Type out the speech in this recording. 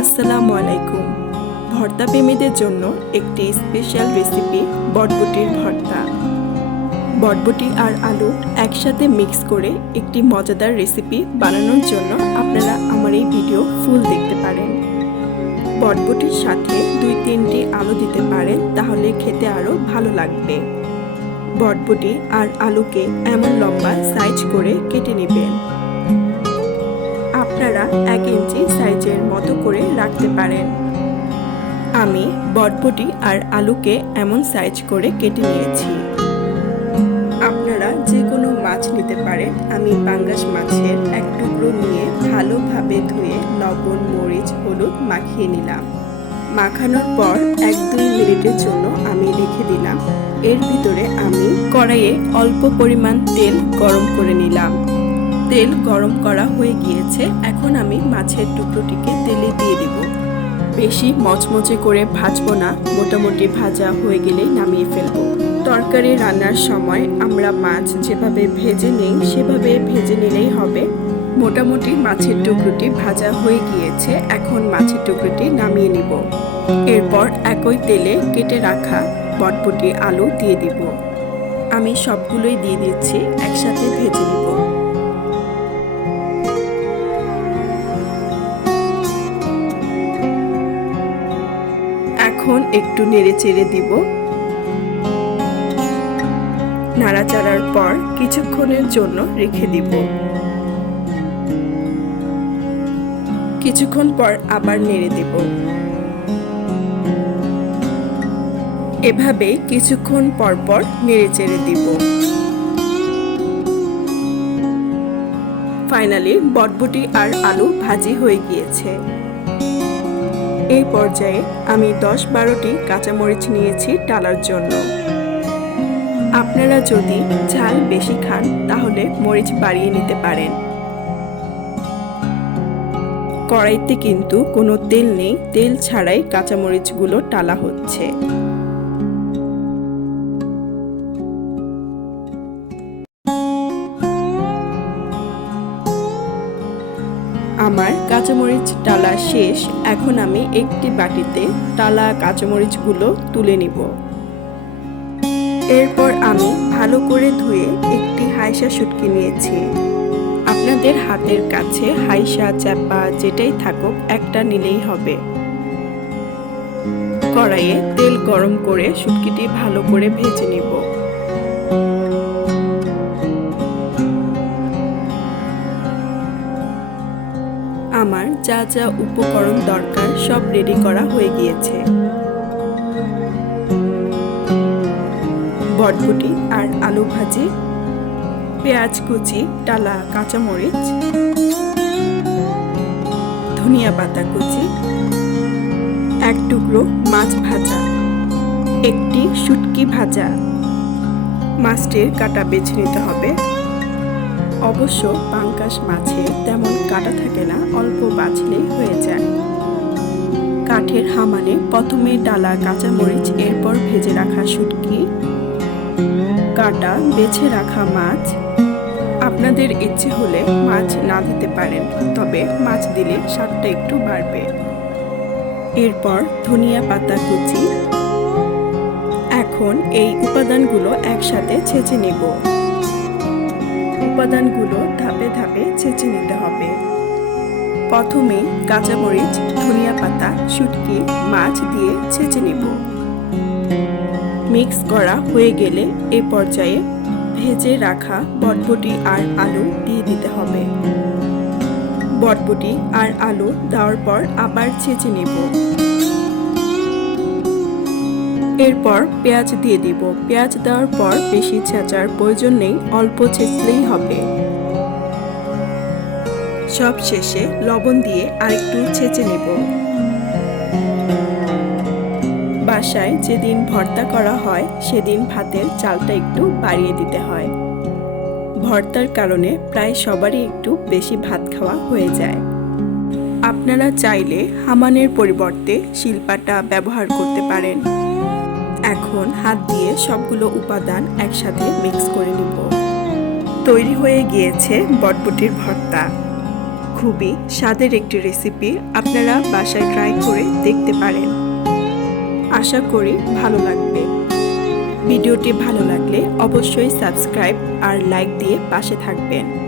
আসসালামু আলাইকুম। ভর্তা প্রেমীদের জন্য একটি স্পেশাল রেসিপি বটবটির ভর্তা। বটবটি আর আলু একসাথে মিক্স করে একটি মজাদার রেসিপি বানানোর জন্য আপনারা আমার এই ভিডিও ফুল দেখতে পারেন। বটবটির সাথে 2-3টি আলু দিতে পারেন, তাহলে খেতে আরও ভালো লাগবে। বটবটি আর আলুকে এমন লম্বা সাইজ করে কেটে নেবেন। আপনারা 1 ইঞ্চি সাইজের মতো করে রাখতে পারেন। আমি বটবটি আর আলুকে এমন সাইজ করে কেটে নিয়েছি। আপনারা যে কোনো মাছ নিতে পারেন। আমি পাঙ্গাস মাছের এক টুকরো নিয়ে ভালোভাবে ধুয়ে লবণ, মরিচ, হলুদ মাখিয়ে নিলাম। মাখানোর পর 1-2 মিনিটের জন্য আমি রেখে দিলাম। এর ভিতরে আমি কড়াইয়ে অল্প পরিমাণ তেল গরম করে নিলাম। তেল গরম করা হয়ে গিয়েছে। এখন আমি মাছের টুকরোটিকে তেলে দিয়ে দেব। বেশি মচমচে করে ভাজবো না, মোটামুটি ভাজা হয়ে গেলে নামিয়ে ফেলবো। তরকারি রান্নার সময় আমরা মাছ যেভাবে ভেজে নিই সেভাবে ভেজে নিলেই হবে। মোটামুটি মাছের টুকরোটি ভাজা হয়ে গিয়েছে। এখন মাছের টুকরোটি নামিয়ে নিব। এরপর একই তেলে কেটে রাখা বটবটি আলু দিয়ে দিব। আমি সবগুলোই দিয়ে দিচ্ছি, একসাথে ভেজে নিব। এখন একটু নেড়ে চেড়ে দিব। নাড়াচাড়ার পর কিছুক্ষণের জন্য রেখে দিব। কিছুক্ষণ পর আবার নেড়ে দেব। এভাবে কিছুক্ষণ পর পর নেড়ে চেড়ে দিব। ফাইনালি বটবটি আর আলু ভাজি হয়ে গিয়েছে। এই পর্যায়ে আমি 10-12টি কাঁচামরিচ নিয়েছি ডালার জন্য। আপনারা যদি ঝাল বেশি খান তাহলে মরিচ বাড়িয়ে নিতে পারেন। কড়াইতে কিন্তু কোনো তেল নেই, তেল ছাড়াই কাঁচামরিচগুলো টালা হচ্ছে। আমার কাঁচামরিচ টালা শেষ। এখন আমি একটি বাটিতে টালা কাঁচামরিচগুলো তুলে নিব। এরপর আমি ভালো করে ধুয়ে একটি হাইসা শুটকি নিয়েছি। আপনাদের হাতের কাছে হাইসা, চাপা যেটাই থাকুক একটা নিলেই হবে। কড়াইয়ে তেল গরম করে শুটকিটি ভালো করে ভেজে নিব। আমার যা যা উপকরণ দরকার সব রেডি করা হয়ে গিয়েছে। বটবটি আর আলু ভাজি, পেঁয়াজ কুচি, টালা কাঁচামরিচ, ধনিয়া পাতা কুচি, এক টুকরো মাছ ভাজা, একটি শুটকি ভাজা। মাছটির কাঁটা বেছে নিতে হবে। অবশ্য পাঙ্গাস মাছে তেমন কাঁটা থাকে না, অল্প বাছলেই হয়ে যায়। কাঠের হামানে প্রথমে ডালা কাঁচামরিচ, এরপর ভেজে রাখা শুটকি, কাটা বেছে রাখা মাছ। আপনাদের ইচ্ছে হলে মাছ না দিতে পারেন, তবে মাছ দিলে স্বাদটা একটু বাড়বে। এরপর ধনিয়া পাতা কুচি। এখন এই উপাদানগুলো একসাথে ছেঁচে নেব। উপাদানগুলো ধাপে ধাপে ছেঁচে নিতে হবে। প্রথমে কাঁচামরিচ, ধনিয়া পাতা, শুটকি, মাছ দিয়ে ছেঁচে নেব। মিক্স করা হয়ে গেলে এ পর্যায়ে ভেজে রাখা বটবটি আর আলু দিয়ে দিতে হবে। বটবটি আর আলু দেওয়ার পর আবার ছেঁচে নেব। এরপর পেঁয়াজ দিয়ে দিব। পেঁয়াজ দেওয়ার পর বেশি ছেঁচার প্রয়োজন নেই, অল্প ছেঁচলেই হবে। সব শেষে লবণ দিয়ে আরেকটু ছেঁচে নেব। বাসায় যেদিন ভর্তা করা হয় সেদিন ভাতের চালটা একটু বাড়িয়ে দিতে হয়। ভর্তার কারণে প্রায় সবারই একটু বেশি ভাত খাওয়া হয়ে যায়। আপনারা চাইলে হামানের পরিবর্তে শিলপাটা ব্যবহার করতে পারেন। এখন হাত দিয়ে সবগুলো উপাদান একসাথে মিক্স করে নিব। তৈরি হয়ে গিয়েছে বটবটির ভর্তা। খুবই স্বাদের একটি রেসিপি, আপনারা বাসায় ট্রাই করে দেখতে পারেন। আশা করি ভালো লাগবে। ভিডিওটি ভালো লাগলে অবশ্যই সাবস্ক্রাইব আর লাইক দিয়ে পাশে থাকবেন।